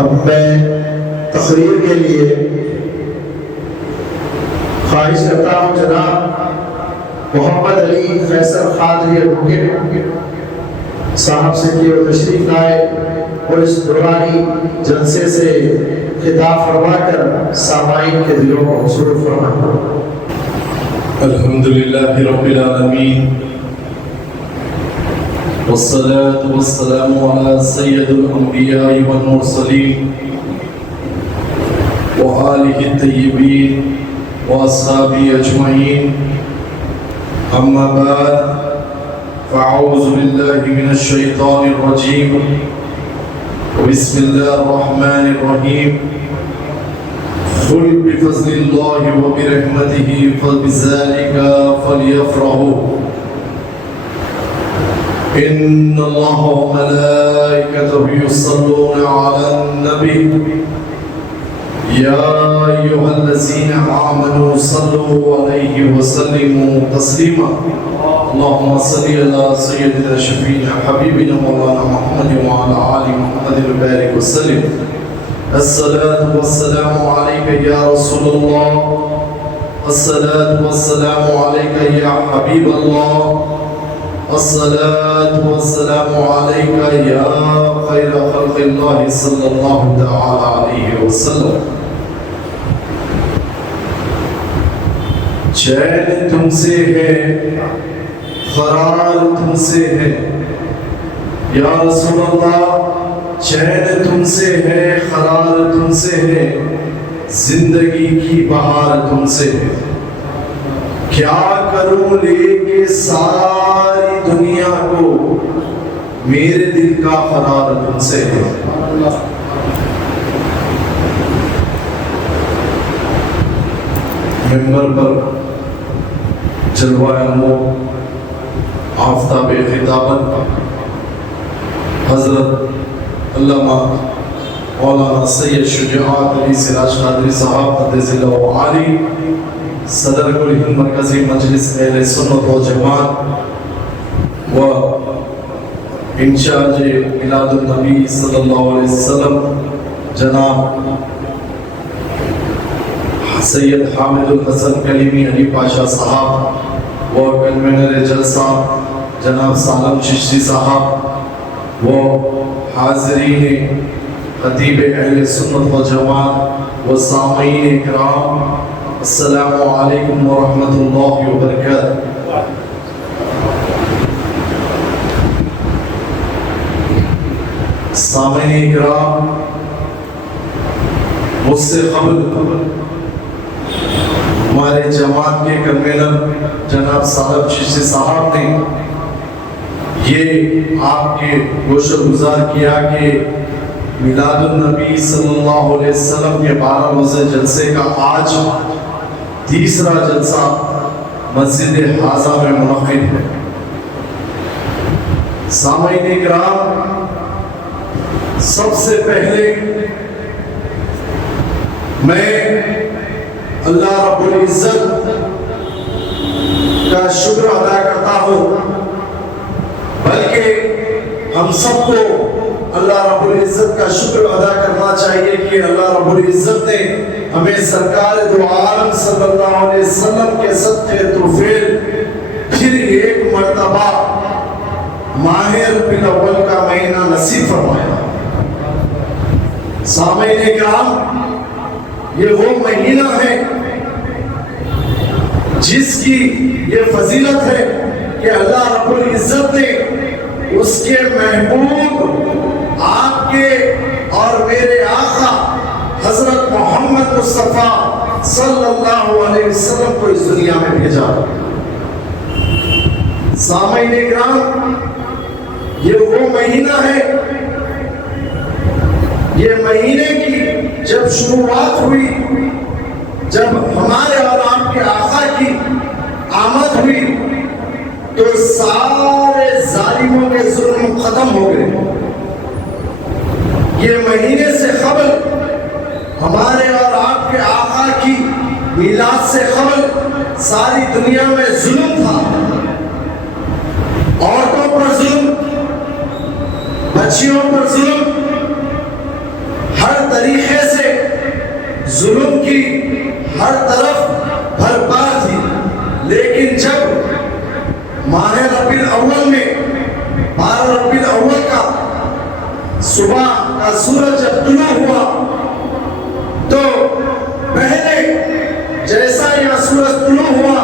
اب میں تقریر کے لیے خواہش کرتا ہوں جناب محمد علی فیصل قادری ایڈوکیٹ صاحب سے کہ وہ تشریف لائے اور اس دورانی جلسے سے خطاب فرما کر سامعین کے دلوں کو مسرور فرمائیں۔ الحمدللہ رب العالمین والصلاة والسلام على سید الانبیاء والمرسلین وآلہ الطیبین واصحابہ اجمعین، اما بعد فاعوذ باللہ من الشیطان الرجیم بسم اللہ الرحمن الرحیم قل بفضل اللہ وبرحمتہ فبذلک فلیفرحوا ان اللہ وملائکتہ یصلون علی النبی یا ایھا الذین آمنوا صلوا علیہ وسلموا تسلیما اللهم صل على سيدنا شفيعنا حبيبنا مولانا محمد وعلى آل محمد وبارك وسلم الصلاة والسلام عليك يا رسول الله الصلاة والسلام عليك يا حبيب الله الصلاة والسلام عليك يا خير خلق الله صلى الله تعالى عليه وسلم۔ چین تم سے ہے قرار تم سے ہے یا رسول اللہ، چین تم سے ہے قرار تم سے ہے، زندگی کی بہار تم سے ہے، کیا کروں لے کے ساری دنیا کو، میرے دل کا قرار تم سے ہے۔ ممبر پر جلوہ نور آفتاب خطابت حضرت علامہ مولانا سید شجاعت علی سراج قادری صاحب قدس اللہ عالی، صدر کل ہند مرکزی مجلس اہل سنت و جماعت و انچارج میلاد النبی صلی اللہ علیہ وسلم جناب سید حامد الحسن کلیمی علی پاشا صاحب و کنوینر جلسہ جناب سالم چشتی صاحب و حاضرین خطیب اہل سنت و جماعت و سامعین اکرام، السلام علیکم ورحمۃ اللہ وبرکاتہ۔ سامعین اکرام، مجھ سے قبل ہمارے جماعت کے کنوینر جناب سالم چشتی صاحب نے یہ آپ کے گوشت گزار کیا کہ میلاد النبی صلی اللہ علیہ وسلم کے 12 روزہ جلسے کا آج تیسرا جلسہ مسجد حاضہ میں منعقد ہے۔ سامعین اکرام، سب سے پہلے میں اللہ رب العزت کا شکر ادا کرتا ہوں، بلکہ ہم سب کو اللہ رب العزت کا شکر ادا کرنا چاہیے کہ اللہ رب العزت نے ہمیں سرکار دو عالم صلی اللہ علیہ وسلم کے صدقے طفیل پھر ایک مرتبہ ماہ ربیع الاول کا مہینہ نصیب فرمایا۔ سامعین کرام، یہ وہ مہینہ ہے جس کی یہ فضیلت ہے کہ اللہ رب العزت نے اس کے محبوب آپ کے اور میرے آقا حضرت محمد مصطفیٰ صلی اللہ علیہ وسلم کو اس دنیا میں بھیجا۔ سامعین اکرام، یہ وہ مہینہ ہے، یہ مہینے کی جب شروعات ہوئی، جب ہمارے اور آپ کے آقا کی آمد ہوئی تو سارے ظالموں کے ظلم ختم ہو گئے۔ یہ مہینے سے قبل ہمارے اور آپ کے آقا کی میلاد سے قبل ساری دنیا میں ظلم تھا، عورتوں پر ظلم، بچیوں پر ظلم، ہر کی ہر طرف بھرپا تھی، لیکن جب ماہ ربیع الاول میں 12 ربیع الاول کا صبح کا سورج جب طلوع ہوا تو پہلے جیسا یہاں سورج طلوع ہوا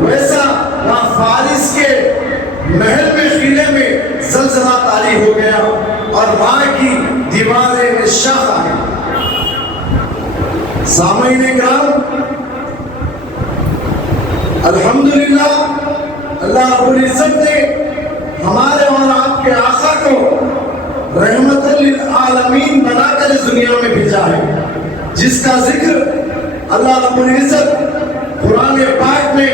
ویسا وہاں فارس کے محل میں قلعے میں زلزلہ طاری ہو گیا اور وہاں کی دیواریں میں شاخ آ گئی۔ سامعین کرام، الحمدللہ اللہ رب العزت نے ہمارے اور آپ کے آقا کو رحمت للعالمین بنا کر اس دنیا میں بھیجا ہے، جس کا ذکر اللہ رب العزت قرآن پاک میں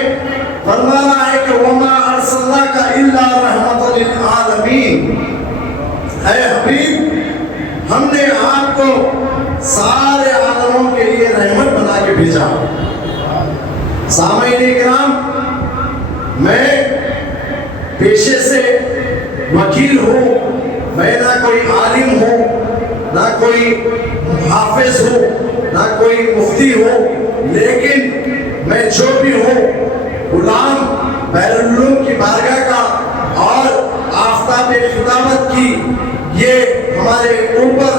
فرما رہا ہے کہ وَمَا أَرْسَلْنَاكَ إِلَّا رَحْمَةً لِلْعَالَمِينَ، اے حبیب ہم نے آپ کو سارے عالموں کے لیے رحمت بنا کے بھیجا۔ سامعین کرام، میں پیشے سے وکیل ہوں، میں نہ کوئی عالم ہوں، نہ کوئی حافظ ہوں، نہ کوئی مفتی ہوں، لیکن میں جو بھی ہوں غلام بحرالعلوم کی بارگاہ کا اور آفتاب خطابت کی یہ ہمارے اوپر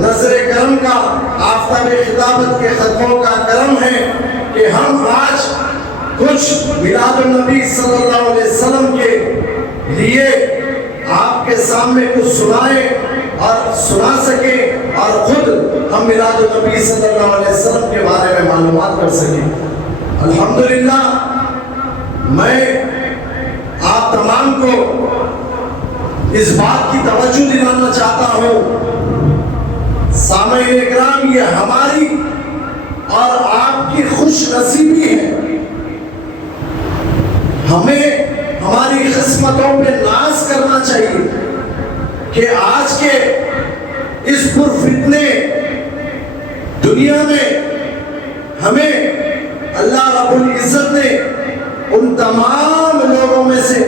نظر کرم کا آفتاب خطابت کے خطبوں کا کرم ہے کہ ہم آج کچھ میلاد النبی صلی اللہ علیہ وسلم کے لیے آپ کے سامنے کچھ سنائیں اور سنا سکیں اور خود ہم میلاد النبی صلی اللہ علیہ وسلم کے بارے میں معلومات کر سکیں۔ الحمدللہ میں آپ تمام کو اس بات کی توجہ دلانا چاہتا ہوں، سامعین اکرام، یہ ہماری اور آپ کی خوش نصیبی ہے، ہمیں ہماری قسمتوں پہ ناز کرنا چاہیے کہ آج کے اس پرفتنے دنیا میں ہمیں اللہ رب العزت نے ان تمام لوگوں میں سے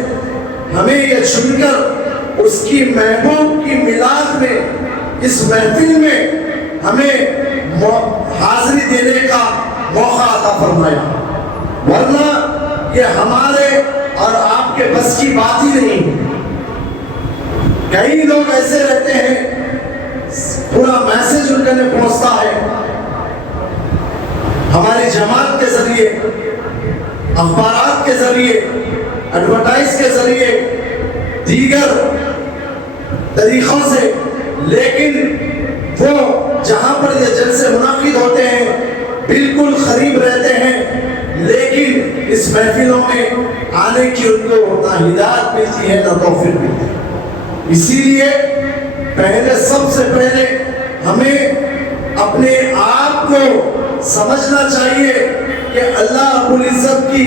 ہمیں یہ چن کر اس کی محبوب کی میلاد میں اس محفل میں ہمیں حاضری دینے کا موقع عطا فرمایا، ورنہ یہ ہمارے اور آپ کے بس کی بات ہی نہیں۔ کئی لوگ ایسے رہتے ہیں پورا میسج ان کے لیے پہنچتا ہے ہماری جماعت کے ذریعے، اخبارات کے ذریعے، ایڈورٹائز کے ذریعے، دیگر طریقوں سے، لیکن وہ جہاں پر یہ جلسے منعقد ہوتے ہیں بالکل قریب رہتے ہیں، لیکن اس محفلوں میں آنے کی ان کو نہ ہدایت ملتی ہے نہ توفیق ملتی ہے۔ اسی لیے پہلے سب سے پہلے ہمیں اپنے آپ کو سمجھنا چاہیے کہ اللہ رب العزت کی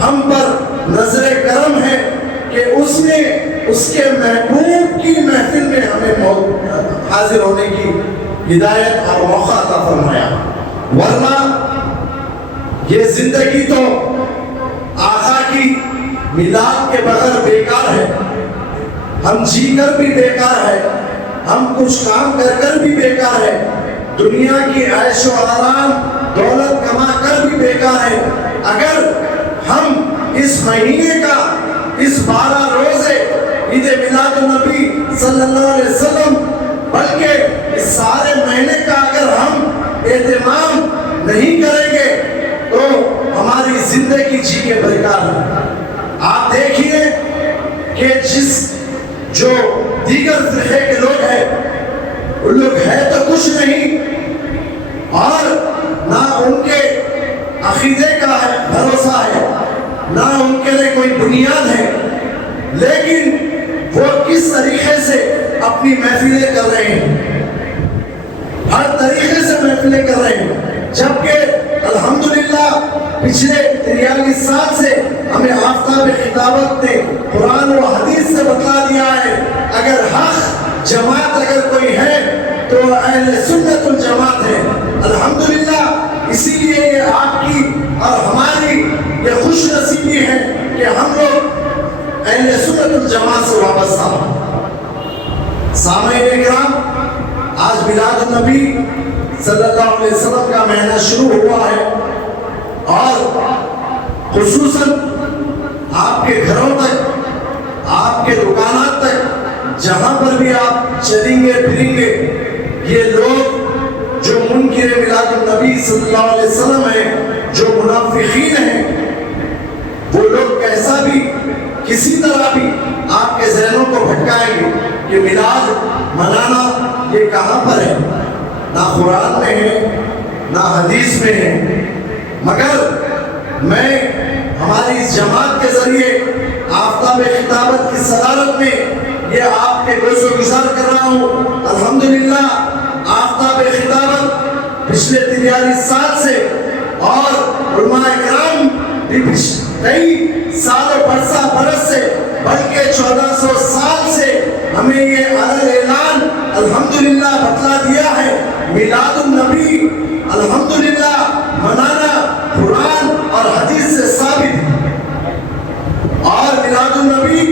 ہم پر نظر کرم ہے کہ اس نے اس کے محبوب کی محفل میں ہمیں حاضر ہونے کی ہدایت اور موقع عطا فرمایا، ورنہ یہ زندگی تو آقا کی میلاد کے بغیر بیکار ہے، ہم جی کر بھی بیکار ہے، ہم کچھ کام کر بھی بیکار ہے، دنیا کی عیش و آرام دولت کما کر بھی بیکار ہے، اگر ہم اس مہینے کا اس 12 روزے عید میلاد النبی صلی اللہ علیہ وسلم بلکہ اس سارے مہینے کا اگر ہم اہتمام نہیں کریں گے تو ہماری زندگی جی کے بیکار ہے۔ آپ دیکھیے کہ جو دیگر فرقے کے لوگ ہیں ان لوگ ہے تو کچھ نہیں اور نہ ان کے عقیدے کا بھروسہ ہے، نہ ان کے لیے کوئی بنیاد ہے، لیکن وہ کس طریقے سے اپنی محفلیں کر رہے ہیں، ہر طریقے سے محفلیں کر رہے ہیں، جبکہ الحمدللہ پچھلے 43 سال سے ہمیں آفتاب خطابت نے قرآن و حدیث سے بتلا دیا ہے اگر حق جماعت اگر کوئی ہے تو اہل سنت الجماعت ہے۔ الحمدللہ اسی لیے یہ آپ کی اور ہماری یہ خوش نصیبی ہے کہ ہم لوگ اہل سنت الجماعت سے وابستہ ہیں۔ سامعین کرام، آج میلاد النبی صلی اللہ علیہ وسلم کا مہینہ شروع ہوا ہے اور خصوصاً آپ کے گھروں تک، آپ کے دکانات تک، جہاں پر بھی آپ چلیں گے پھریں گے، یہ لوگ جو منکر میلاد النبی صلی اللہ علیہ وسلم ہیں، جو منافقین ہیں، وہ لوگ کیسا بھی کسی طرح بھی آپ کے ذہنوں کو بھٹکائیں گے کہ میلاد منانا یہ کہاں پر ہے، نہ قرآن میں ہے نہ حدیث میں ہے۔ مگر میں ہماری اس جماعت کے ذریعے آفتاب خطابت کی صدارت میں یہ آپ کے گوش و گزار کر رہا ہوں۔ الحمدللہ آفتاب خطابت پچھلے 43 سال سے اور علماء اکرام بھی کئی سالوں برس سے بلکہ 1400 سال سے ہمیں یہ اعلان الحمدللہ بتلا دیا ہے، میلاد النبی الحمدللہ منانا قرآن اور حدیث سے ثابت ہے۔ اور میلاد النبی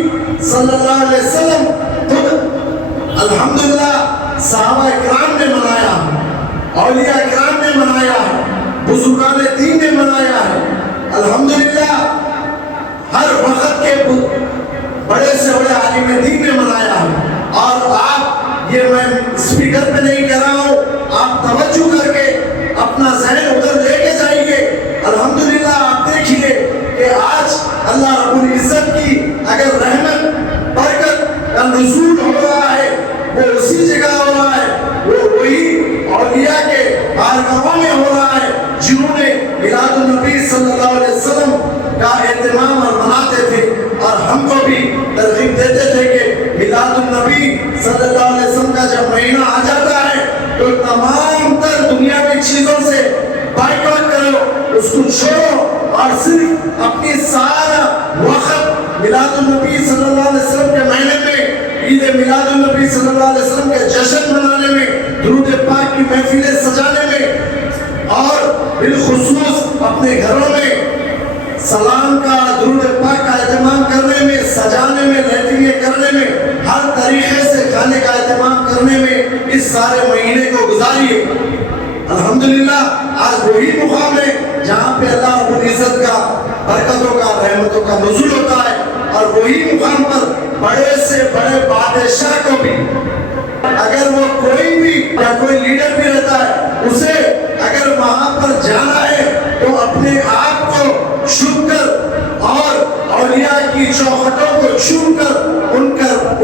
صلی اللہ علیہ وسلم خود الحمدللہ صحابہ اکرام نے منایا ہے، اولیاء اکرام نے منایا ہے، بزرگان دین نے منایا ہے۔ الحمدللہ ہر وقت کے بڑے سے بڑے عالم دین نے منایا ہے۔ اور آپ یہ میں اسپیکر پہ نہیں کہہ رہا ہوں، آپ توجہ کر کے اپنا ذہن ادھر لے کے جائیے۔ الحمدللہ آپ دیکھیے کہ آج اللہ رب العزت کی اگر رحمت برکت کا نزول ہو رہا ہے وہ اسی جگہ ہو رہا ہے، وہ وہی اولیاء کے بارگاہوں میں ہو رہا ہے جنہوں نے میلاد النبی صلی اللہ علیہ وسلم کا اہتمام اور مناتے تھے، اور ہم کو بھی ترغیب دیتے تھے کہ میلاد النبی صلی اللہ علیہ وسلم کا جب مہینہ آ جاتا ہے تو تمام تر دنیاوی چیزوں سے بائیکاٹ کرو، اس کو چھوڑو اور صرف اپنی سارا وقت میلاد النبی صلی اللہ علیہ وسلم کے مہینے میں، عید میلاد النبی صلی اللہ علیہ وسلم کے جشن منانے میں، درود پاک کی محفلیں سجانے میں، اور بالخصوص اپنے گھروں میں سلام کا درود پاک کا اہتمام کرنے میں، سجانے میں، لیٹنگیں کرنے میں، ہر طریقے سے کھانے کا اہتمام کرنے میں اس سارے مہینے کو گزاریے۔ الحمدللہ آج وہی مقام ہے جہاں پہ اللہ رب العزت کا برکتوں کا رحمتوں کا نزول ہوتا ہے، اور وہی مقام پر بڑے سے بڑے بادشاہ کو بھی اگر وہ کوئی بھی یا کوئی لیڈر بھی رہتا ہے، اسے اگر وہاں پر جانا ہے تو اپنے آپ کو چھپ کر اور اولیاء کی چوکھٹوں کو چھو کر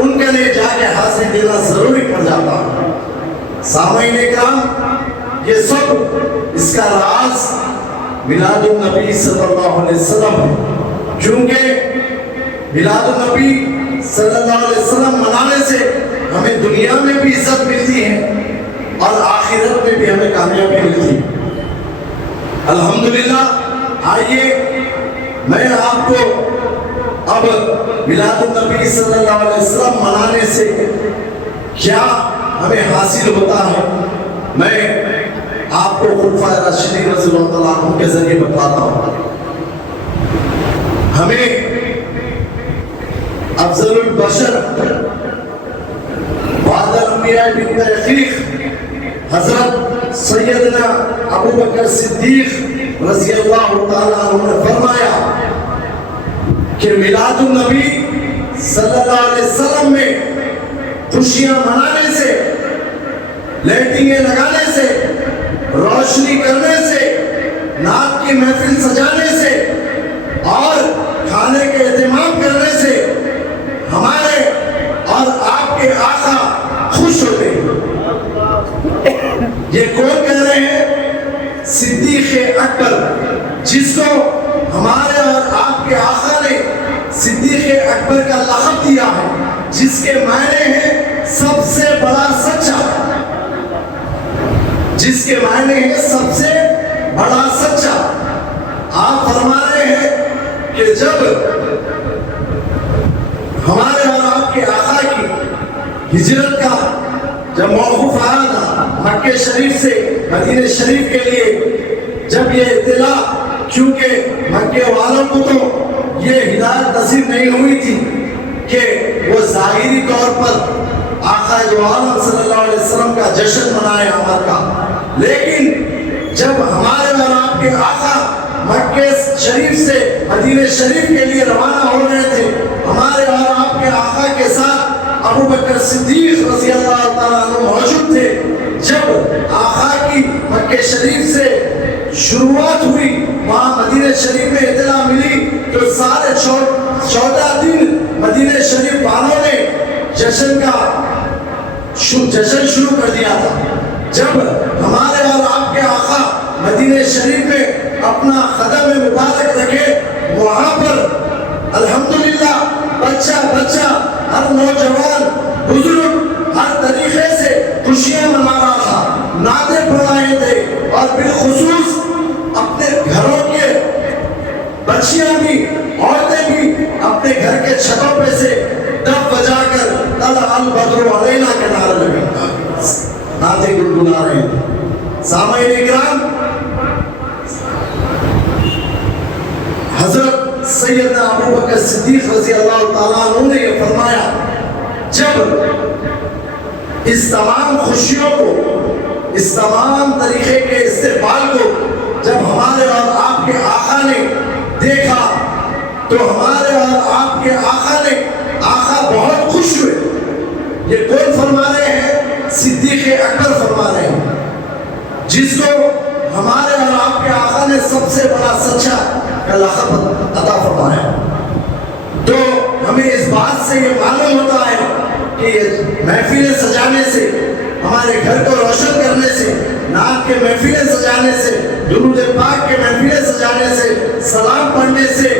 ان کے لیے جا کے حاصل دینا ضروری پڑ جاتا ہے۔ سامعین کرام، یہ سب اس کا راز میلاد النبی صلی اللہ علیہ وسلم ہے، کیونکہ میلاد النبی صلی اللہ علیہ وسلم منانے سے ہمیں دنیا میں بھی عزت ملتی ہے اور آخرت میں بھی ہمیں کامیابی ملتی ہے۔ الحمدللہ آئیے میں آپ کو اب میلاد النبی صلی اللہ علیہ وسلم منانے سے کیا ہمیں حاصل ہوتا ہے میں آپ کو خلفائے راشدین رضی اللہ تعالیٰ عنہ کے ذریعے بتاتا ہوں۔ ہمیں افضل البشر بعد الانبیاء بالتحقیق حضرت سیدنا ابو بکر صدیق رضی اللہ تعالیٰ عنہ نے فرمایا کہ میلاد النبی صلی اللہ علیہ وسلم میں خوشیاں منانے سے، لائٹنگیں لگانے سے، روشنی کرنے سے، نعت کی محفل سجانے سے اور کھانے کے اہتمام کرنے سے ہمارے اور آپ کے آقا خوش ہوتے ہیں۔ یہ کون کہہ رہے ہیں؟ صدیق اکبر، جس کو ہمارے اور آپ کے آقا نے صدیق اکبر کا لقب دیا ہے، جس کے معنی ہیں سب سے بڑا سچا، جس کے معنی ہیں سب سے بڑا سچا۔ آپ فرما رہے ہیں کہ جب ہمارے اور آپ کے آقا کی ہجرت کا جب موقف آیا تھا مکہ شریف سے مدینہ شریف کے لیے، جب یہ اطلاع، کیونکہ مکہ والوں کو تو یہ ہدایت نصیب نہیں ہوئی تھی کہ وہ ظاہری طور پر آقا دو عالم صلی اللہ علیہ وسلم کا جشن منائے عمر کا. لیکن جب ہمارے اور آپ کے آقا مکہ شریف سے مدینہ شریف کے لیے روانہ ہو رہے تھے، ہمارے اور آپ کے آقا کے ساتھ ابو بکر صدیق رضی اللہ تعالیٰ عنہ موجود تھے. جب آقا کی مکہ شریف سے شروعات ہوئی، وہاں مدینہ شریف میں اطلاع ملی تو سارے 14 دن مدینہ شریف والوں نے جشن شروع کر دیا تھا. جب ہمارے اور آپ کے آقا مدینہ شریف میں اپنا قدم مبارک رکھے، وہاں پر الحمدللہ بچہ ہر نوجوان بزرگ ہر طریقے سے خوشیاں منا رہا تھا، نعتیں پڑھ رہے تھے، اور بالخصوص اپنے گھروں کے بچیاں بھی عورتیں بھی اپنے گھر کے چھتوں پہ سے دف بجا کر طلع البدر علینا کے نعرے لگے نعتیں گنگنا رہے تھے. سامعین اکرام، حضرت سیدنا ابو بکر صدیق رضی اللہ تعالیٰ عنہ نے یہ فرمایا، جب اس تمام خوشیوں کو، اس تمام طریقے کے استقبال کو جب ہمارے اور آپ کے آقا نے دیکھا تو ہمارے اور آپ کے آقا بہت خوش ہوئے. یہ کون فرما رہے ہیں؟ صدیق اکبر فرما رہے ہیں، جس کو ہمارے اور آپ کے آقا نے سب سے بڑا سچا کا لقب عطا فرمایا. تو ہمیں اس بات سے یہ معلوم ہوتا ہے کہ یہ محفلیں سجانے سے، ہمارے گھر کو روشن کرنے سے، نعت کے محفلیں سجانے سے، درود پاک کے محفلیں سجانے سے، سلام پڑھنے سے،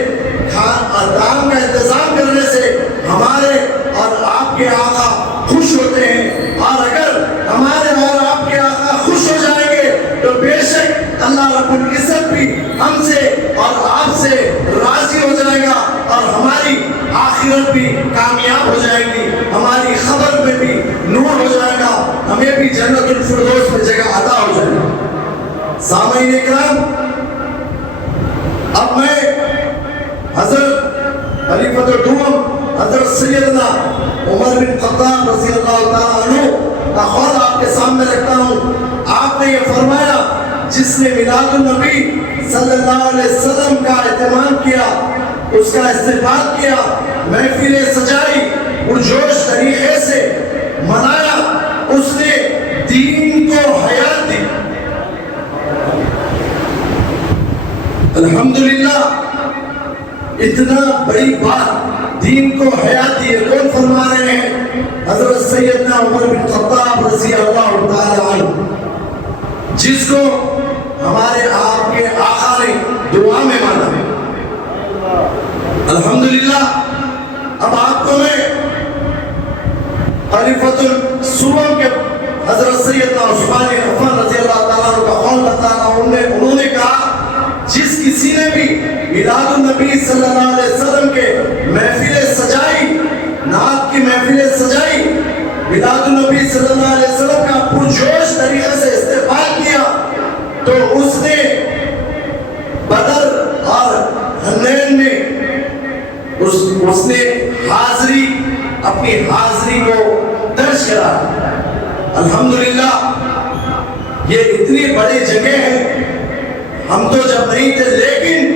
دام کا انتظام کرنے سے ہمارے اور آپ کے آقا خوش ہوتے ہیں. اور اگر ہمارے اور آپ کے آقا خوش ہو جائیں گے تو بے شک اللہ رب العزت بھی ہم سے اور آپ سے راضی ہو جائے گا، اور ہماری آخرت بھی کامیاب ہو جائے گی، ہماری خبر میں بھی نور ہو جائے گا، ہمیں بھی جنت الفردوس میں جگہ عطا ہو جائے گا. سامعین اکرام، اب میں حضرت خلیفۃ الدوم حضرت سیدنا عمر بن خطاب رضی اللہ تعالیٰ عنہ کا قول آپ کے سامنے رکھتا ہوں. آپ نے یہ فرمایا، جس نے میلاد النبی صلی اللہ علیہ وسلم کا اہتمام کیا، اس کا استقبال کیا، محفلیں سجائی، پرجوش طریقے سے منایا، اس نے دین کو حیات دی. الحمدللہ، اتنا بڑی بات، دین کو حیات دی. کون فرما رہے ہیں؟ حضرت سیدنا عمر بن خطاب رضی اللہ تعالی عنہ، جس کو ہمارے آپ کے آقا نے دعا میں مانا. الحمدللہ. اب آپ کو میں خلیفۃ الصوم کے حضرت سیدنا عثمان بن عفان رضی اللہ تعالیٰ عنہ کا قول بتانا. انہوں نے کہا، جس کسی نے بھی میلاد النبی صلی اللہ علیہ وسلم کے محفلیں سجائی، نعت کی محفلیں سجائی، میلاد النبی صلی اللہ علیہ وسلم کا پرجوش طریقے سے استقبال کیا، تو اس نے بدر اور حنین میں اس نے اپنی حاضری کو درج کرا. الحمدللہ، یہ اتنی بڑی جگہ ہے، ہم تو جب نہیں تھے، لیکن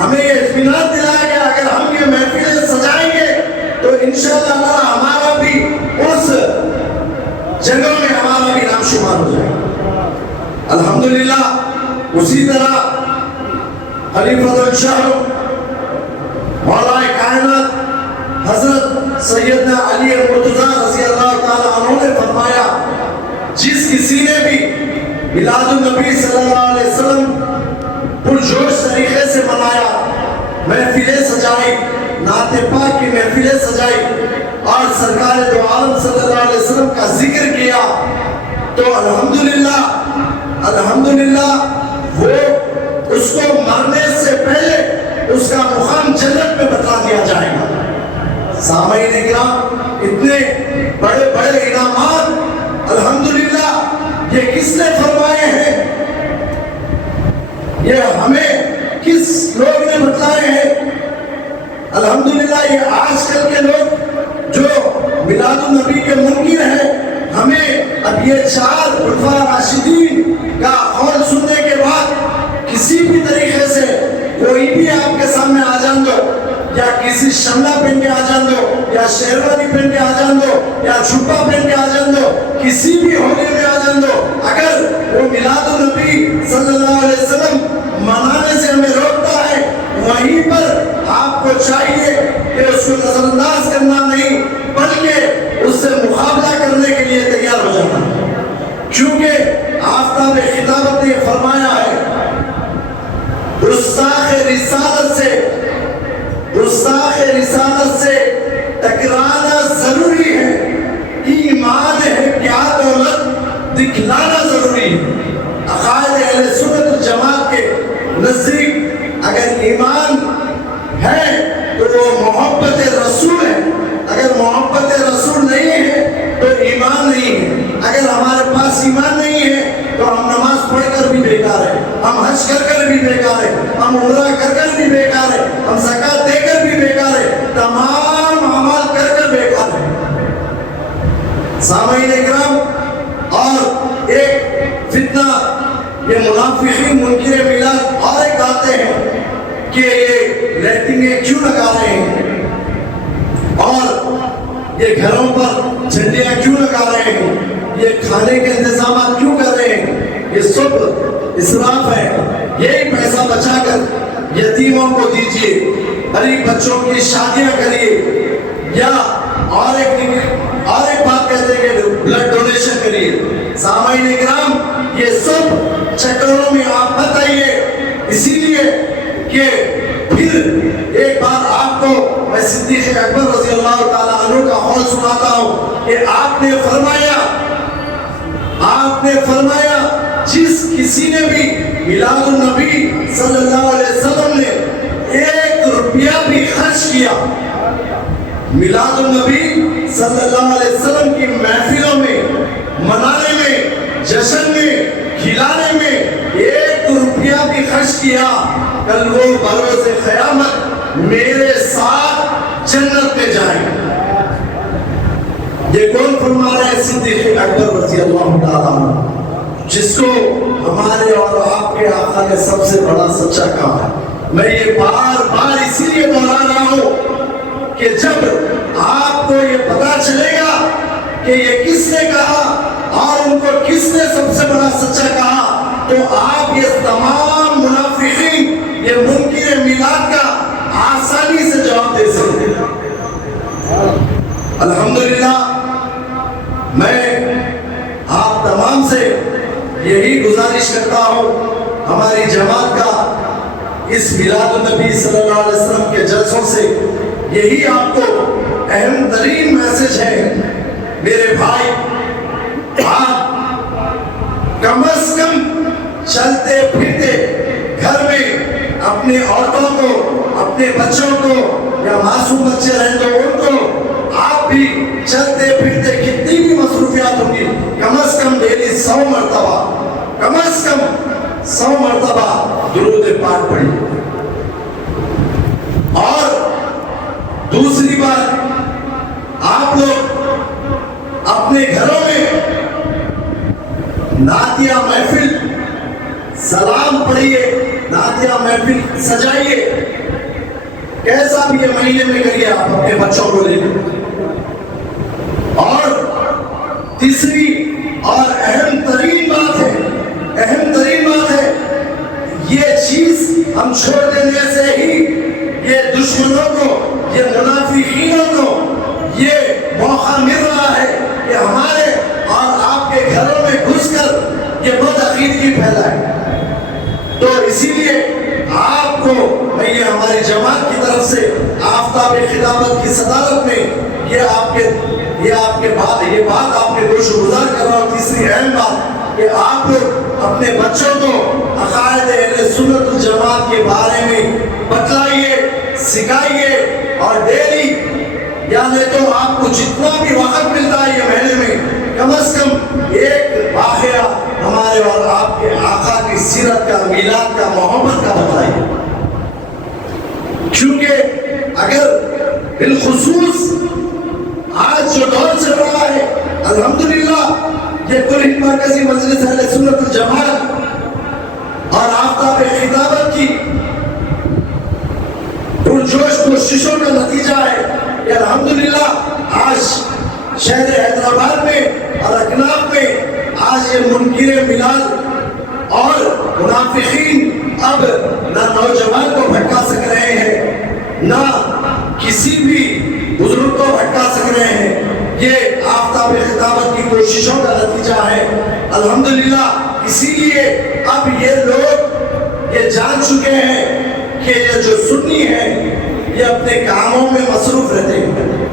ہمیں یہ اطمینان دلایا گیا اگر ہم یہ محفلیں سجائیں گے تو انشاءاللہ تعالی ہمارا بھی اس جگہوں میں ہمارا بھی نام شمار ہو جائے گا. الحمدللہ. اسی طرح خلیفۃ الشہر مولا کائنات حضرت سیدنا علی مرتضیٰ رضی اللہ تعالی عنہ نے فرمایا، جس کسی نے بھی میلاد النبی صلی اللہ علیہ وسلم پرجوش طریقے سے منایا، محفلیں سجائی، نعت پاک کی محفلیں سجائی، اور سرکار دو عالم صلی اللہ علیہ وسلم کا ذکر کیا، تو الحمدللہ وہ اس کو مرنے سے پہلے اس کا مقام جنت میں بتا دیا جائے گا. سامعین اکرام، اتنے بڑے بڑے انعامات الحمدللہ یہ کس نے فرمائے ہیں؟ یہ ہمیں کس لوگ نے بتائے ہیں؟ الحمدللہ یہ آج کل کے لوگ جو میلاد النبی کے منکر ہیں، ہمیں اب یہ 4 خلفاء راشدین کا قول سننے کے بعد کسی بھی طریقے سے کوئی بھی آپ کے سامنے آ جان دو، یا کسی شملہ پہن کے آ جان دو، یا شیروانی پہن کے آ جان دو، یا چھپا پہن کے آ جان دو، کسی بھی ہونے میں آ جان دو، اگر وہ میلاد النبی صلی اللہ علیہ وسلم منانے سے ہمیں روکتا ہے، وہیں پر آپ کو چاہیے کہ اس کو نظر انداز کرنا نہیں بلکہ اس سے مقابلہ کرنے کے لیے تیار ہو جانا، کیونکہ آفتاب خطابت نے فرمایا ہے گستاخ رسالت سے ٹکرانا ضروری ہے، ایمان ہے کیا دولت دکھلانا ضروری ہے۔ عقائد اہل سنت والجماعت کے نزدیک اگر ایمان ہے تو وہ محبت رسول ہے، اگر محبت رسول نہیں ہے تو ایمان نہیں ہے، اگر ہمارے پاس ایمان نہیں ہے تو ہم نماز پڑھ کر بھی بیکار ہے، ہم حج کر بھی بیکار ہے، ہم عمرہ کر بھی بیکار ہے، ہم زکات دے کر بھی بیکار ہے، تمام اعمال کر بیکار ہے۔ سامعین اکرام، اور ایک فتنہ یہ منافقین منکر میلاد اور ایک آتے ہیں کہ یہ لائٹنگیں کیوں لگا رہے ہیں اور یہ گھروں پر جھنڈیاں کیوں لگا رہے ہیں، یہ کھانے کے انتظامات کیوں کر رہے ہیں، یہ سب اسراف ہے، یہی پیسہ بچا کر یتیموں کو دیجیے، غریب بچوں کی شادیاں کریے، یا اور ایک بات کہتے ہیں کہ بلڈ ڈونیشن کریے۔ سامعین اکرام، یہ سب چکروں میں آپ مت آئیے، اسی لیے کہ پھر ایک بار آپ کو میں صدیق اکبر رضی اللہ تعالیٰ عنہ کا قول سناتا ہوں کہ آپ نے فرمایا جس کسی نے بھی میلاد النبی صلی اللہ علیہ وسلم نے 1 روپیہ بھی خرچ کیا، میلاد النبی صلی اللہ علیہ وسلم کی محفلوں میں، منانے میں، جشن میں، کھلانے میں 1 روپیہ بھی خرچ کیا، کل وہ بروز قیامت میرے ساتھ جنت میں جائیں۔ یہ کون فرما رہے ہیں؟ صدیق اکبر رضی اللہ تعالیٰ عنہ، جس کو ہمارے اور آپ کے آقا نے سب سے بڑا سچا کہا ہے۔ میں یہ بار بار اسی لیے دہرا رہا ہوں کہ جب آپ کو یہ پتا چلے گا کہ یہ کس نے کہا اور ان کو کس نے سب سے بڑا سچا کہا، تو آپ یہ تمام منافقین، یہ منکر میلاد کا آسانی سے جواب دے سکتے ہیں۔ الحمدللہ، میں آپ تمام سے یہی گزارش کرتا ہوں، ہماری جماعت کا اس میلاد النبی صلی اللہ علیہ وسلم کے جلسوں سے یہی آپ کو اہم ترین میسج ہے، میرے بھائی، آپ کم از کم چلتے پھرتے گھر میں اپنے عورتوں کو، اپنے بچوں کو، یا معصوم بچے رہیں تو ان کو، آپ بھی چلتے پھرتے کتنی بھی مصروفیات ہوں گی، کم از کم ڈیلی 100 مرتبہ، کم از کم 100 مرتبہ درود پاک پڑھیں۔ اور دوسری بات، آپ لوگ اپنے گھروں میں نعتیہ محفل سلام پڑھیے، نعتیہ محفل سجائیے، کیسا بھی یہ مہینے میں کریے آپ اپنے بچوں کو لے کر۔ اور تیسری اور اہم ترین بات ہے، یہ چیز ہم چھوڑ دینے سے ہی یہ دشمنوں کو، یہ منافقینوں کو یہ موقع مل رہا ہے کہ ہمارے اور آپ کے گھروں میں گھس کر یہ بدعقیدگی پھیلائے۔ تو اسی لیے آپ کو میں یہ ہماری جماعت کی طرف سے آفتاب خطابت کی صدارت میں یہ بات آپ کے گوش گزار کر رہا ہوں۔ تیسری اہم بات کہ آپ لوگ اپنے بچوں کو عقائد اہل سنت والجماعت کے بارے میں بتلائیے، سکھائیے، اور ڈیلی یعنی تو آپ کو جتنا بھی وقت ملتا ہے یہ مہینے میں، کم از کم ایک واقعہ ہمارے اور آپ کے آقا کی سیرت کا، میلاد کا، محبت کا بتائیے، کیونکہ اگر بالخصوص آج جو دور چل رہا ہے الحمدللہ یہ کل ہند مرکزی مجلس اہل سنت الجماعت اور آفتاب خطابت کی پرجوش کوششوں کا نتیجہ ہے کہ الحمدللہ آج شہر حیدرآباد میں اور اکناف میں آج یہ منکر میلاد اور منافقین اب نہ نوجوان کو بھٹکا سک رہے ہیں نہ کسی بھی بزرگ کو بھٹکا سک رہے ہیں. یہ آفتاب خطابت کی کوششوں کا نتیجہ ہے الحمدللہ. اسی لیے اب یہ لوگ یہ جان چکے ہیں کہ یہ جو سنی ہیں یہ اپنے کاموں میں مصروف رہتے ہیں,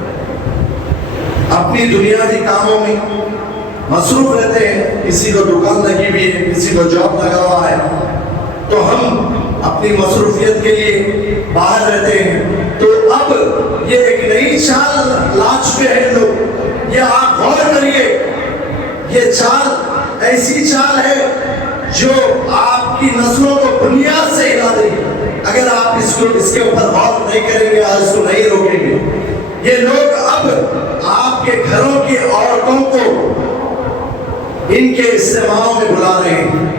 اپنی دنیاوی کاموں میں مصروف رہتے ہیں. کسی کو دکان لگی ہوئی ہے, کسی کو جاب لگا ہوا ہے, تو ہم اپنی مصروفیت کے لیے باہر رہتے ہیں. تو اب یہ ایک نئی چال لا چکے ہیں لوگ. یہ آپ غور کریے, یہ چال ایسی چال ہے جو آپ کی نسلوں کو بنیاد سے ہلا دے گی اگر آپ اس کے اوپر غور نہیں کریں گے اور اس کو نہیں روکیں گے. یہ لوگ اب آپ کے گھروں کی عورتوں کو ان کے اجتماعوں میں بلا رہے ہیں.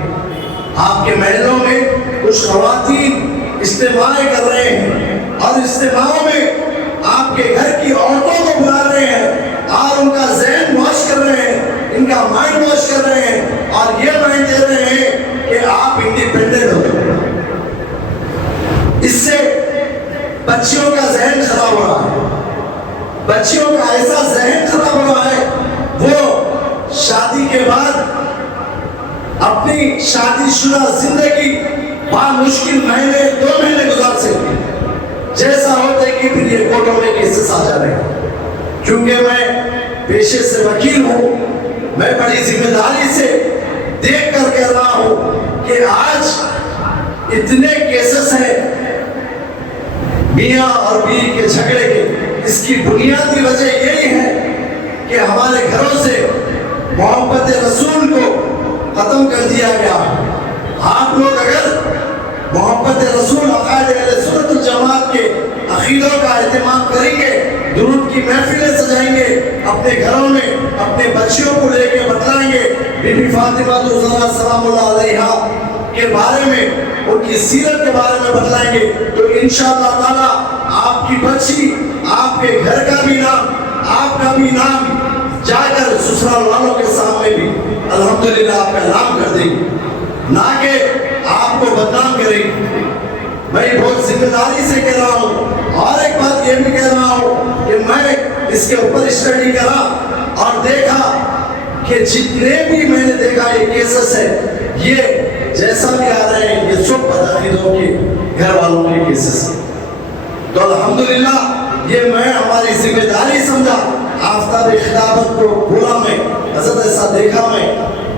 آپ کے محلوں میں کچھ خواتین اجتماعیں کر رہے ہیں اور اجتماعوں میں آپ کے گھر کی عورتوں کو بلا رہے ہیں اور ان کا ذہن واش کر رہے ہیں, ان کا مائنڈ واش کر رہے ہیں اور یہ مائنڈ دے رہے ہیں کہ آپ انڈیپینڈنٹ ہو. اس سے بچیوں کا ذہن خراب ہو رہا ہے. بچیوں کا ایسا ذہن خراب ہو رہا ہے وہ شادی کے بعد اپنی شادی شدہ زندگی بامشکل مہینے 2 مہینے گزار سکتے جیسا ہوتا ہے کہ پھر یہ کورٹوں میں کیسز آ جا رہے ہیں. کیونکہ میں پیشے سے وکیل ہوں, میں بڑی ذمہ داری سے دیکھ کر کہہ رہا ہوں کہ آج اتنے کیسز ہیں میاں اور بیوی کے جھگڑے کے. اس کی بنیادی وجہ یہی ہے کہ ہمارے گھروں سے محبت رسول کو ختم کر دیا گیا. آپ لوگ اگر محبت رسول عقائد اہل سنت الجماعت کے عقیدوں کا اہتمام کریں گے, درود کی محفلیں سجائیں گے, اپنے گھروں میں اپنے بچیوں کو لے کے بتلائیں گے بی بی فاطمہ الزہرا سلام اللہ علیہا کے بارے میں, ان کی سیرت کے بارے میں بتلائیں گے, تو انشاءاللہ تعالی آپ کی بچی آپ کے گھر کا بھی نام, آپ کا بھی نام جا کر سسرال والوں کے سامنے بھی الحمدللہ آپ کا نام کر دیں گے, نہ کہ آپ کو بدنام کریں گے. میں بہت ذمہ داری سے کہہ رہا ہوں. اور ایک بات یہ بھی کہہ رہا ہوں کہ میں اس کے اوپر اسٹڈی کرا اور دیکھا کہ جتنے بھی میں نے دیکھا یہ کیسز ہے, یہ جیسا بھی آ رہے ہیں یہ سب بدعقیدوں کے گھر والوں کے کیسز ہیں. تو الحمدللہ یہ میں ہماری ذمہ داری سمجھا. آفتاب خطابت کو بولا میں, حضرت ایسا دیکھا میں,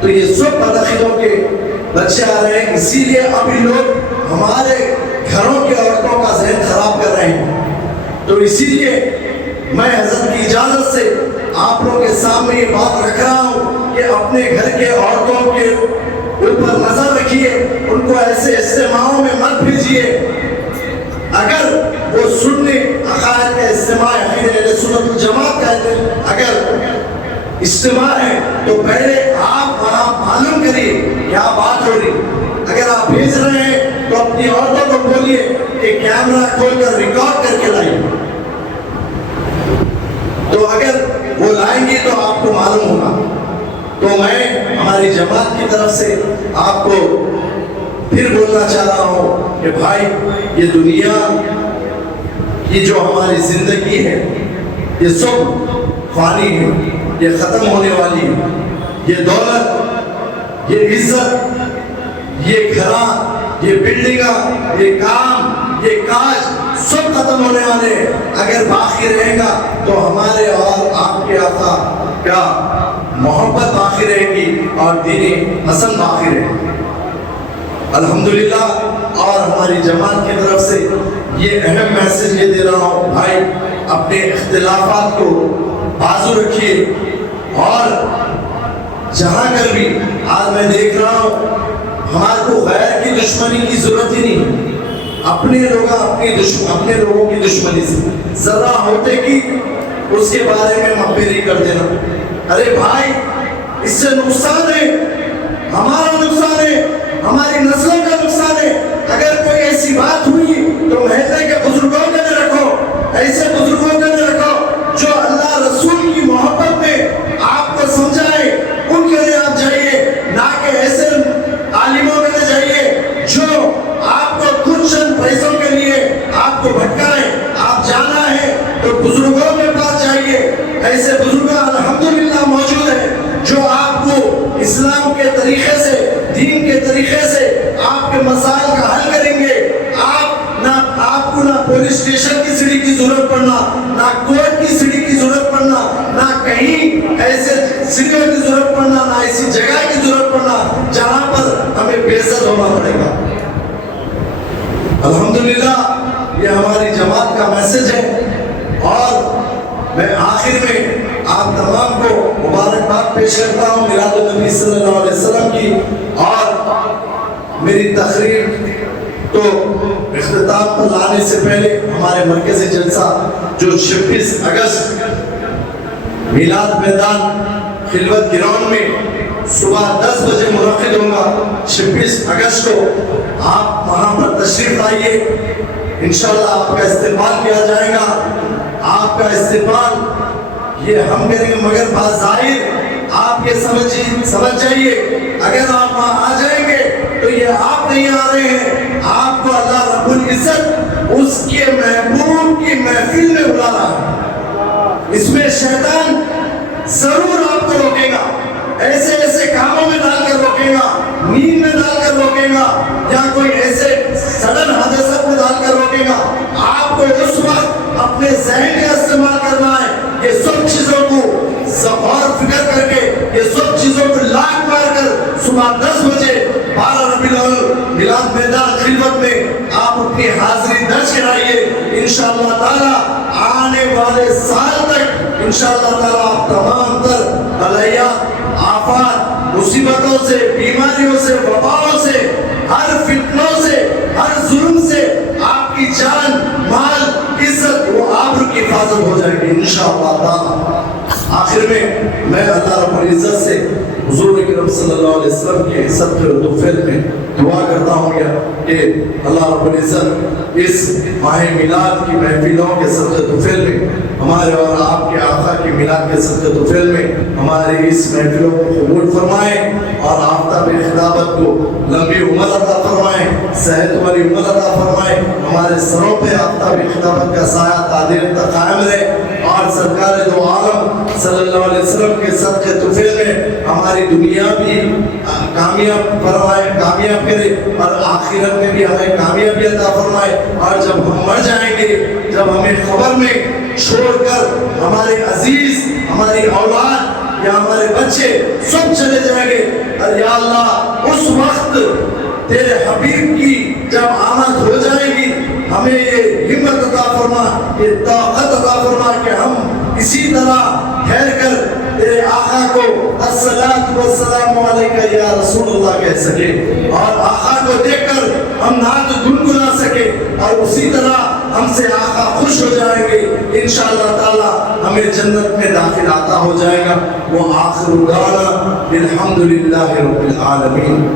تو یہ سب بدعقیدوں کے بچے آ رہے ہیں. اسی لیے ابھی لوگ ہمارے گھروں کی عورتوں کا ذہن خراب کر رہے ہیں. تو اسی لیے میں حضرت کی اجازت سے آپ لوگوں کے سامنے یہ بات رکھ رہا ہوں کہ اپنے گھر کے عورتوں کے اوپر نظر رکھیے, ان کو ایسے اجتماعوں میں مت بھیجیے. اگر وہ سنی عقائد کا اجتماع عقیدہ اہل سنت الجماعت کا اگر اجتماع ہے تو پہلے آپ وہاں معلوم کریے کیا بات ہو رہی. اگر آپ بھیج رہے ہیں تو اپنی عورتوں کو بولیے کہ کیمرہ کھول کر ریکارڈ کر کے لائیں. تو اگر وہ لائیں گی تو آپ کو معلوم ہوگا. تو میں ہماری جماعت کی طرف سے آپ کو پھر بولنا چاہ رہا ہوں کہ بھائی یہ دنیا کی جو ہماری زندگی ہے یہ سب فانی ہے, یہ ختم ہونے والی ہے. یہ دولت, یہ عزت, یہ گھراں, یہ بلڈنگاں, یہ کام, یہ کاج سب ختم ہونے والے ہیں. اگر باقی رہے گا تو ہمارے اور آپ کے آقا کا محبت باقی رہے گی اور دین حسن باقی رہے گی الحمدللہ. اور ہماری جماعت کی طرف سے یہ اہم میسج یہ دے رہا ہوں, بھائی اپنے اختلافات کو بازو رکھیے. اور جہاں کر بھی آج میں دیکھ رہا ہوں ہمارے کو غیر کی دشمنی کی ضرورت ہی نہیں. اپنے لوگوں کی دشمنی سے ذرہ ہوتے کی اس کے بارے میں مخبری کر دینا. ارے بھائی اس سے نقصان ہے, ہمارا نقصان ہے, ہماری نسلوں کا نقصان ہے. اگر کوئی ایسی بات ہوئی تو محلے کے بزرگوں کے لیے رکھو, ایسے بزرگوں کے لیے رکھو جو اللہ رسول کی محبت میں آپ کو سمجھائے, ان کے لیے آپ جائیے, نہ کہ ایسے عالموں کے لیے جائیے جو آپ کو کچھ چند پیسوں کے لیے آپ کو بھٹکائے. آپ جانا ہے تو بزرگوں کے پاس جائیے. ایسے بزرگ الحمدللہ موجود ہیں جو آپ کو اسلام کے طریقے سے, دین کے طریقے سے آپ کے مسائل کا حل کریں گے. آپ کو نہ پولیس اسٹیشن کی سیڑھی کی ضرورت پڑنا, نہ کورٹ کی سیڑھی کی ضرورت پڑنا, نہ کہیں ایسے سیڑھیوں کی ضرورت پڑنا, نہ ایسی جگہ کی ضرورت پڑنا جہاں پر ہمیں بے عزت ہونا پڑے گا. الحمدللہ یہ ہماری جماعت کا میسج ہے. اور میں آخر میں آپ تمام کو مبارکباد پیش کرتا ہوں میلاد النبی صلی اللہ علیہ وسلم کی. اور میری تقریر تو اختتام پر لانے سے پہلے ہمارے مرکزی جلسہ جو 26 اگست میلاد میدان خلوت گراؤنڈ میں صبح 10 بجے منعقد ہوگا, 26 اگست کو آپ وہاں پر تشریف لائیے. انشاءاللہ آپ کا استقبال کیا جائے گا. آپ کا استقبال یہ ہم کریں گے, مگر بظاہر آپ یہ سمجھ جائیے اگر آپ وہاں آ جائیں گے تو یہ آپ نہیں آ رہے ہیں, آپ کو اللہ رب العزت اس کے محبوب کی محفل میں بلا رہا ہے. اس میں شیطان ضرور آپ کو روکے گا, ایسے ایسے کاموں میں ڈال کر روکے گا, نیند میں ڈال کر روکے گا, یا کوئی ایسے سڈن حادثت میں ڈال کر روکے گا. آپ کو اس وقت اپنے ذہن کا استعمال کرنا ہے. یہ سب چیزوں کو غور فکر کر کے, یہ سب چیزوں کو لاکھ مار کر صبح 10 بجے 12 ربیع الاول میلاد میدان خلوت میں آپ اپنی حاضری درج کرائیے. انشاءاللہ تعالی آنے والے سال تک انشاءاللہ تعالی آپ تمام تر بلائیات, آفات, مصیبتوں سے, بیماریوں سے, وباؤں سے, ہر فتنوں سے, ہر ظلم سے آپ کی جان, مال, عزت و آبرو کی حفاظت ہو جائے گی انشاءاللہ تعالی. آخر میں اللہ رب العزت سے حضور اکرم صلی اللہ علیہ وسلم کے صدقے و توفیق میں دعا کرتا ہوں کہ اللہ رب العزت اس ماہ میلاد کی محفلوں کے صدقے و توفیق میں, ہمارے اور آپ کے آقا کی میلاد کے صدقے و توفیق میں ہماری اس محفلوں کو قبول فرمائیں, اور آفتاب خلافت کو لمبی عمر عطا فرمائیں, صحت والی عمر عطا فرمائیں. ہمارے سروں پہ آفتاب خلافت کا سایہ تادیر تک قائم رہے, اور سرکار دو عالم صلی اللہ علیہ وسلم کے صدقے توفیق میں ہماری دنیا بھی کامیاب فرمائے, کامیاب کرے, اور آخرت میں بھی ہمیں کامیابی عطا فرمائے. اور جب ہم مر جائیں گے, جب ہمیں قبر میں چھوڑ کر ہمارے عزیز, ہماری اولاد یا ہمارے بچے سب چلے جائیں گے, اور یا اللہ اس وقت تیرے حبیب کی جب آمد ہو جائے گی, ہمیں یہ ہمت عطا فرما, یہ طاقت عطا فرما کہ ہم اسی طرح ٹھہر کر تیرے آقا کو الصلاۃ والسلام علیکہ یا رسول اللہ کہہ سکے, اور آقا کو دیکھ کر ہم نعت گنگنا سکے, اور اسی طرح ہم سے آقا خوش ہو جائیں گے. انشاءاللہ تعالی ہمیں جنت میں داخل عطا ہو جائے گا. وہ آخر دعوانا الحمدللہ رب العالمین.